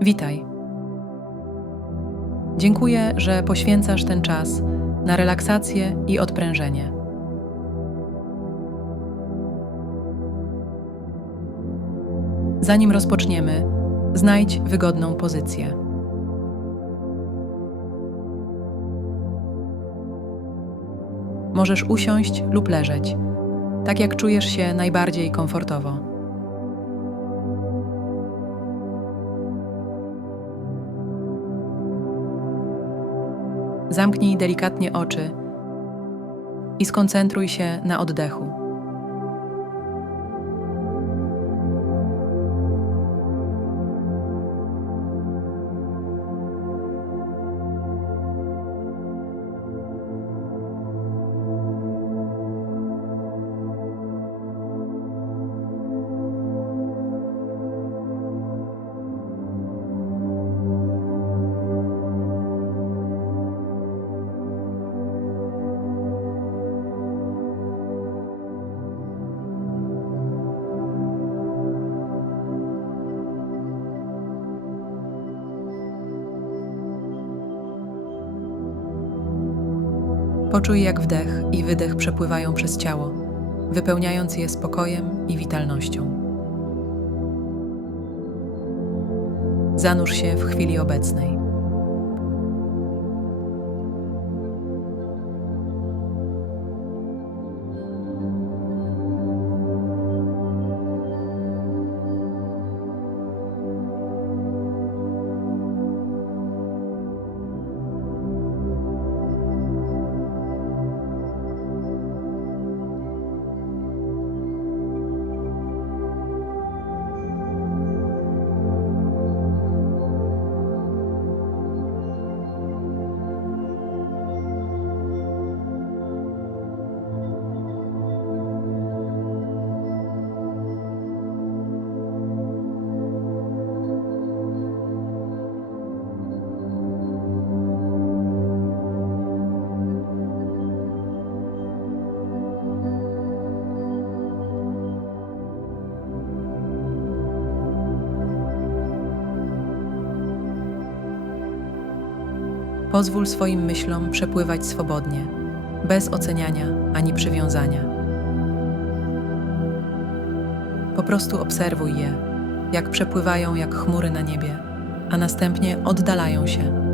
Witaj. Dziękuję, że poświęcasz ten czas na relaksację i odprężenie. Zanim rozpoczniemy, znajdź wygodną pozycję. Możesz usiąść lub leżeć, tak jak czujesz się najbardziej komfortowo. Zamknij delikatnie oczy i skoncentruj się na oddechu. Poczuj, jak wdech i wydech przepływają przez ciało, wypełniając je spokojem i witalnością. Zanurz się w chwili obecnej. Pozwól swoim myślom przepływać swobodnie, bez oceniania ani przywiązania. Po prostu obserwuj je, jak przepływają jak chmury na niebie, a następnie oddalają się.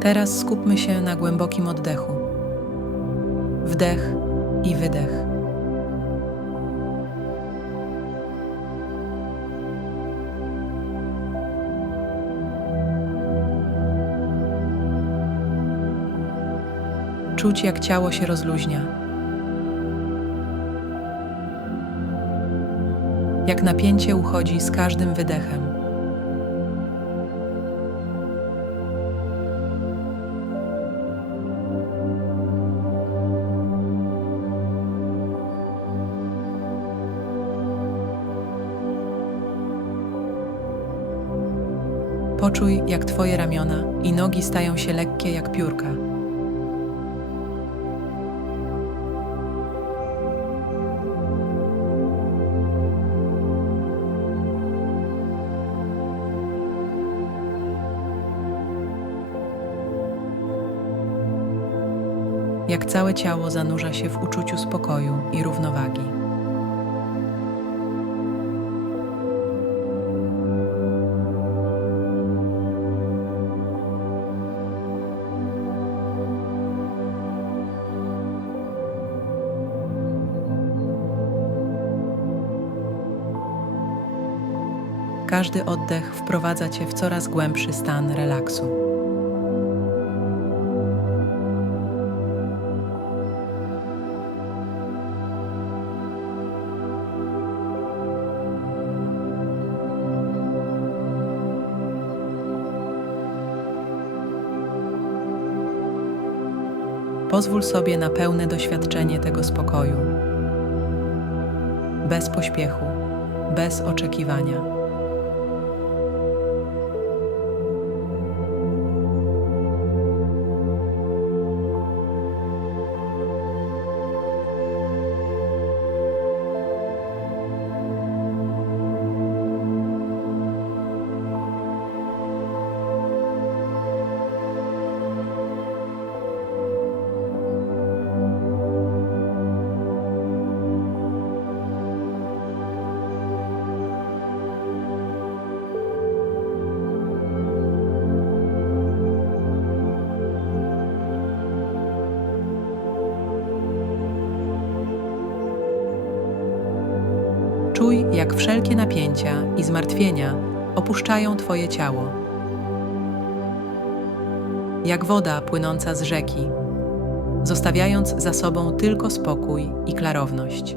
Teraz skupmy się na głębokim oddechu. Wdech i wydech. Czuć, jak ciało się rozluźnia. Jak napięcie uchodzi z każdym wydechem. Poczuj, jak Twoje ramiona i nogi stają się lekkie jak piórka. Jak całe ciało zanurza się w uczuciu spokoju i równowagi. Każdy oddech wprowadza cię w coraz głębszy stan relaksu. Pozwól sobie na pełne doświadczenie tego spokoju. Bez pośpiechu, bez oczekiwania. Czuj, jak wszelkie napięcia i zmartwienia opuszczają Twoje ciało. Jak woda płynąca z rzeki, zostawiając za sobą tylko spokój i klarowność.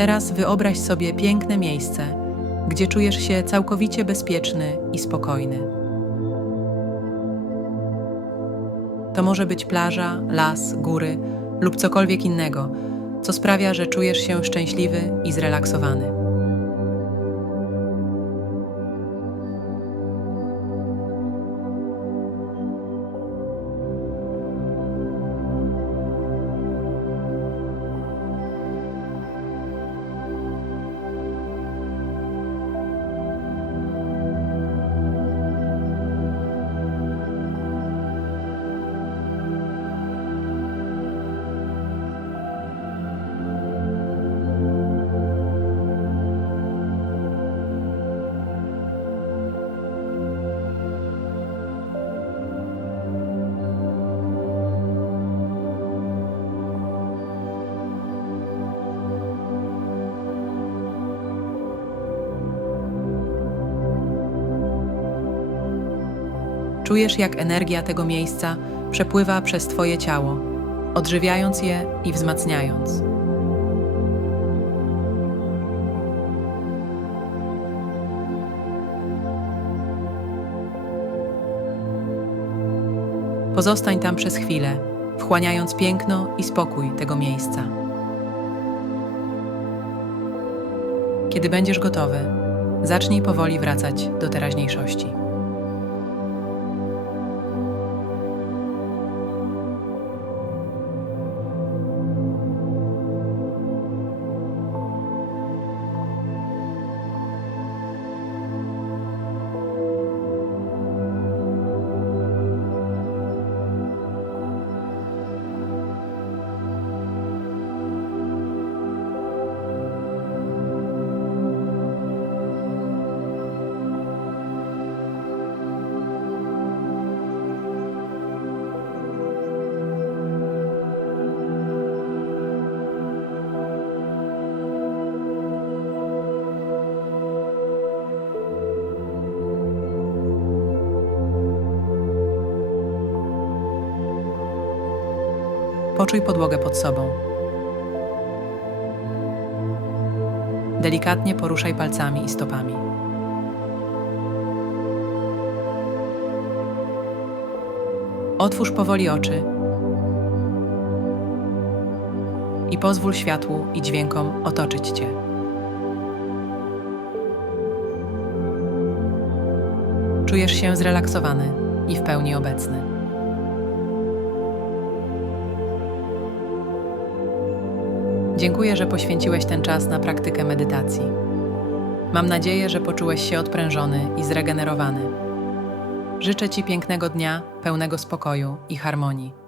Teraz wyobraź sobie piękne miejsce, gdzie czujesz się całkowicie bezpieczny i spokojny. To może być plaża, las, góry lub cokolwiek innego, co sprawia, że czujesz się szczęśliwy i zrelaksowany. Czujesz, jak energia tego miejsca przepływa przez Twoje ciało, odżywiając je i wzmacniając. Pozostań tam przez chwilę, wchłaniając piękno i spokój tego miejsca. Kiedy będziesz gotowy, zacznij powoli wracać do teraźniejszości. Poczuj podłogę pod sobą. Delikatnie poruszaj palcami i stopami. Otwórz powoli oczy i pozwól światłu i dźwiękom otoczyć Cię. Czujesz się zrelaksowany i w pełni obecny. Dziękuję, że poświęciłeś ten czas na praktykę medytacji. Mam nadzieję, że poczułeś się odprężony i zregenerowany. Życzę Ci pięknego dnia, pełnego spokoju i harmonii.